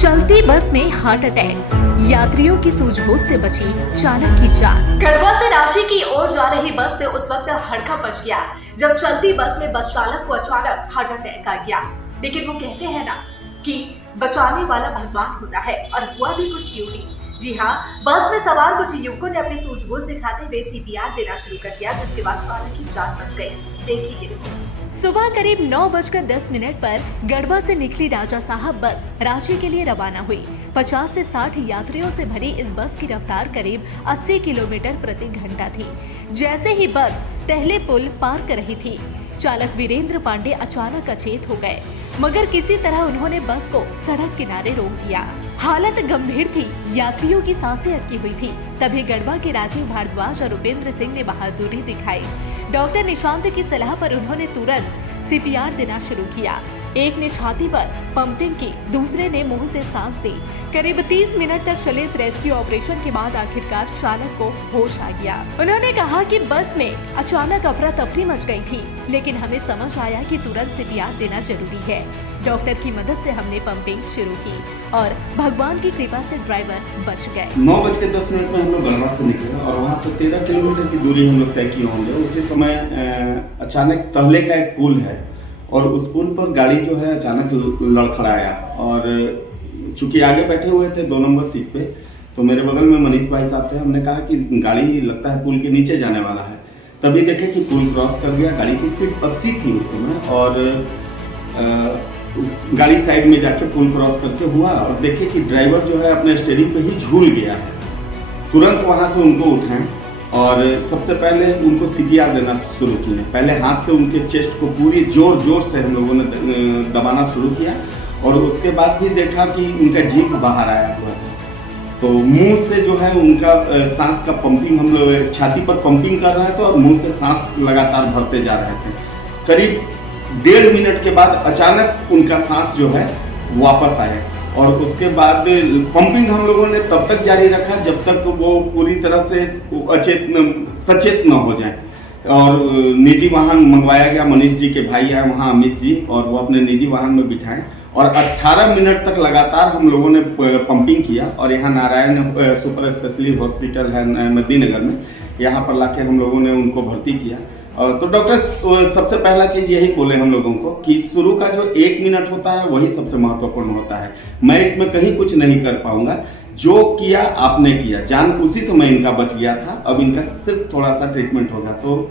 चलती बस में हार्ट अटैक, यात्रियों की सूझबूझ से बची चालक की जान। गढ़वा से रांची की ओर जा रही बस में उस वक्त हड़कंप मच गया जब चलती बस में बस चालक को अचानक हार्ट अटैक आ गया। लेकिन वो कहते हैं ना कि बचाने वाला भगवान होता है, और हुआ भी कुछ यूं ही। जी हाँ, बस में सवार कुछ युवकों ने अपनी सूझबूझ दिखाते हुए सीपीआर देना शुरू कर दिया, जिसके बाद चालक की जान बच गई। देखिए ये रिपोर्ट। सुबह करीब 9:10 पर गढ़वा से निकली राजा साहब बस रांची के लिए रवाना हुई। 50 से 60 यात्रियों से भरी इस बस की रफ्तार करीब 80 किलोमीटर प्रति घंटा थी। जैसे ही बस तहले पुल पार कर रही थी, चालक वीरेंद्र पांडे अचानक अचेत हो गए, मगर किसी तरह उन्होंने बस को सड़क किनारे रोक दिया। हालत गंभीर थी, यात्रियों की सांसें अटकी हुई थी। तभी गढ़वा के राजीव भारद्वाज और उपेंद्र सिंह ने बहादुरी दिखाई। डॉक्टर निशांत की सलाह पर उन्होंने तुरंत सीपीआर देना शुरू किया। एक ने छाती पर पंपिंग की, दूसरे ने मुंह से सांस दी। करीब 30 मिनट तक चले इस रेस्क्यू ऑपरेशन के बाद आखिरकार चालक को होश आ गया। उन्होंने कहा कि बस में अचानक अफरा तफरी मच गई थी, लेकिन हमें समझ आया कि तुरंत सीपीआर देना जरूरी है। डॉक्टर की मदद से हमने पंपिंग शुरू की और भगवान की कृपा से ड्राइवर बच गए। 9:10 में हम लोग गढ़वा से निकले और वहाँ से 13 किलोमीटर की दूरी हम लोग तय किए होंगे। उसी समय अचानक तहले का एक पुल है और उस पुल पर गाड़ी जो है अचानक लड़खड़ाया, और चूंकि आगे बैठे हुए थे 2 नंबर सीट पे, तो मेरे बगल में मनीष भाई साहब थे। हमने कहा कि गाड़ी लगता है पुल के नीचे जाने वाला है। तभी देखे कि पुल क्रॉस कर गया। गाड़ी की स्पीड 80 थी उस समय, और गाड़ी साइड में जाके पुल क्रॉस करके हुआ, और देखे कि ड्राइवर जो है अपने स्टीयरिंग पे ही झूल गया है। तुरंत वहाँ से उनको उठाएं और सबसे पहले उनको सीपीआर देना शुरू किए। पहले हाथ से उनके चेस्ट को पूरी जोर से हम लोगों ने दबाना शुरू किया, और उसके बाद भी देखा कि उनका जीभ बाहर आया हुआ है। तो मुंह से जो है उनका सांस का पंपिंग, हम लोग छाती पर पंपिंग कर रहे थे और मुंह से सांस लगातार भरते जा रहे थे। करीब 1.5 मिनट के बाद अचानक उनका सांस जो है वापस आया, और उसके बाद पंपिंग हम लोगों ने तब तक जारी रखा जब तक वो पूरी तरह से सचेत न हो जाए। और निजी वाहन मंगवाया गया। मनीष जी के भाई आए वहाँ, अमित जी, और वो अपने निजी वाहन में बिठाएं, और 18 मिनट तक लगातार हम लोगों ने पंपिंग किया। और यहाँ नारायण सुपर स्पेशलिटी हॉस्पिटल है मदीनगर में, यहाँ पर लाके हम लोगों ने उनको भर्ती किया। तो डॉक्टर सबसे पहला चीज़ यही बोले हम लोगों को कि शुरू का जो 1 मिनट होता है वही सबसे महत्वपूर्ण होता है। मैं इसमें कहीं कुछ नहीं कर पाऊंगा, जो किया आपने किया। जान उसी समय इनका बच गया था, अब इनका सिर्फ थोड़ा सा ट्रीटमेंट होगा। तो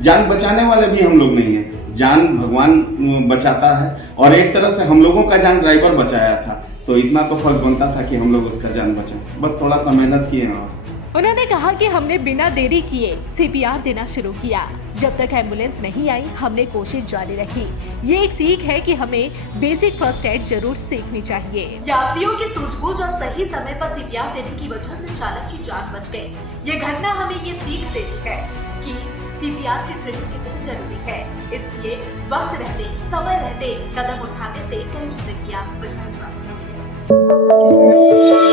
जान बचाने वाले भी हम लोग नहीं हैं, जान भगवान बचाता है, और एक तरह से हम लोगों का जान ड्राइवर बचाया था। तो इतना तो फर्ज बनता था कि हम लोग उसका जान बचाएं। बस थोड़ा सा मेहनत किए। और उन्होंने कहा कि हमने बिना देरी किए सीपीआर देना शुरू किया। जब तक एम्बुलेंस नहीं आई, हमने कोशिश जारी रखी। ये एक सीख है कि हमें बेसिक फर्स्ट एड जरूर सीखनी चाहिए। यात्रियों की सूझबूझ और सही समय पर सीपीआर देने की वजह से चालक की जान बच गई। ये घटना हमें ये सीख देती है कि सीपीआर की ट्रेनिंग कितनी जरूरी है। इसलिए वक्त रहते, समय रहते कदम उठाने से कई जिंदगियां बचाई जा सकती है।